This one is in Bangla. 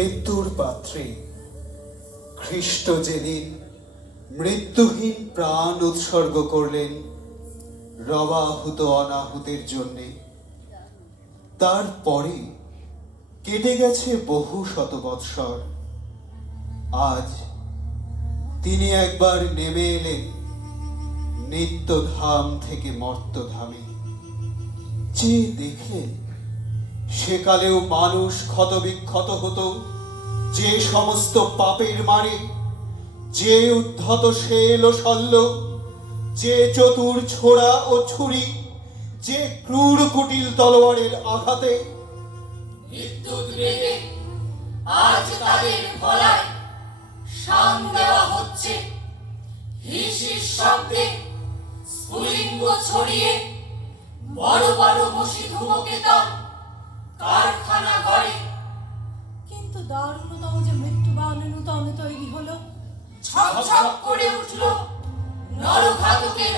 মৃত্যুর পাত্রে। খ্রিস্ট যেদিন মৃত্যুহীন প্রাণ উৎসর্গ করলেন, রবাহুত অনাহুতের জন্যে তারপরে কেটে গেছে বহু শত বৎসর। আজ তিনি একবার নেমে এলেন নিত্যধাম থেকে মর্তধামে। যে দেখলেন সেকালেও মানুষ ক্ষতবিক্ষত হতো। যে সমস্ত পাপের মারে, যে উদ্ধত শেল ও শল্য, যে চতুর ছোড়া ও ছুরি, যে ক্রূর কুটিল তলোয়ারের আঘাতে। বিদ্যুৎ আজ তাদের দেওয়া হচ্ছে। হিসির শব্দে ছড়িয়ে বড় বড় মসি ধুমকে ছক করে উঠল নরঘাতকের